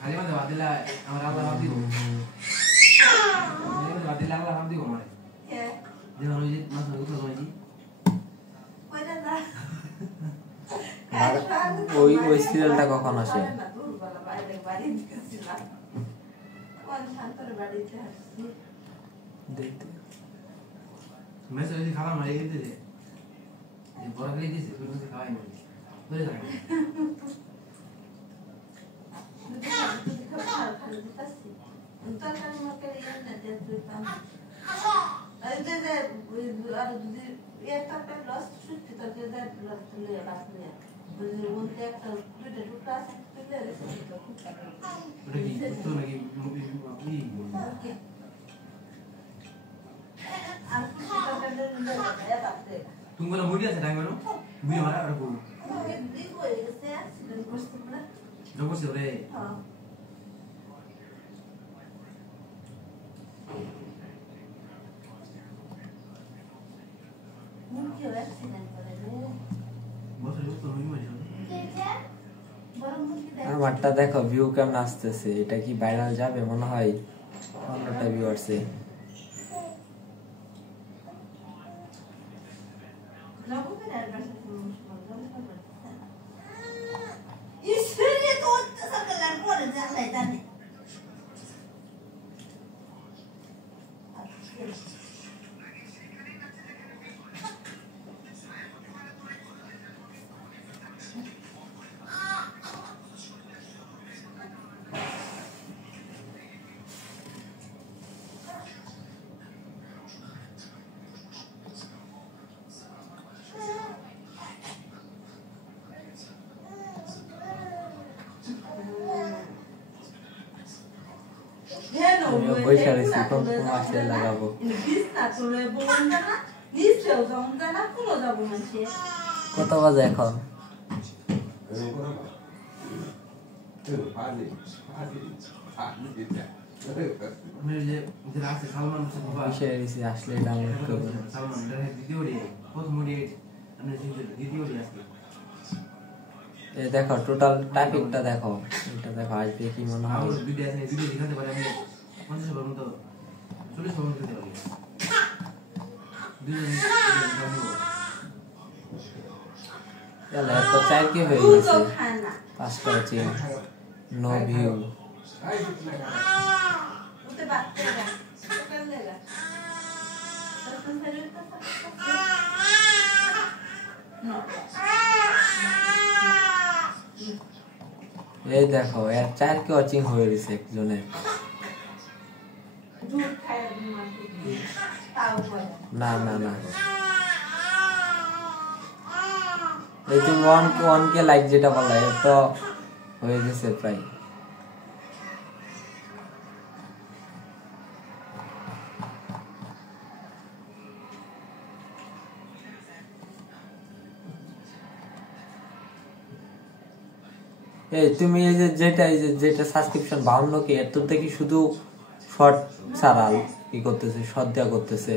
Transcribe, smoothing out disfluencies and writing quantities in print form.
খালি মানে বাদিলা আমার আল্লাহ হাত দিব বাদিলা আল্লাহ হাত দিব আমারে যেমন ওই যে মাছ উঠলো হয়নি ওই সিরিয়ালটা কখন আসে? দেখতে মেসে যদি খাবার মারি দিতে যে বড় করে দিছে তোর কাছে খাওয়াই না ধরে যাবে তুমি বলে মুড়ি আছে টাইম করো মুড়ি মারা আর করো জগো সে রে মুড়ি অ্যাক্সিডেন্ট করে রে বসে তো মুড়ি মারি আমারটা দেখো ভিউ কেমন আসতেছে, এটা কি ভাইরাল যাবে মনে হয়? 15টা ভিউ আসছে। পয়সা রেসি কোন মাসে লাগাবো কত বাজে এখন? আসলে ডাউনলোড করবো। দেখো টোটাল ট্রাফিকটা দেখো, এটা দেখো আসবে কি মনে হয়? এত চাই কি হয়ে গেছে 5টা আছে নো ভিউ। এই দেখো এর 4 কে ওয়াচিং হয়ে গেছে একজনের। না না না এই তুমি 1 কে লাইক যেটা বলা এটা হয়ে গেছে প্রায়। এই তুমি এই যে যেটা সাবস্ক্রিপশন 52 কে এত দেখি শুধু শর্ট ছাড়া কি করতেছে, শর্ট দেয়া করতেছে।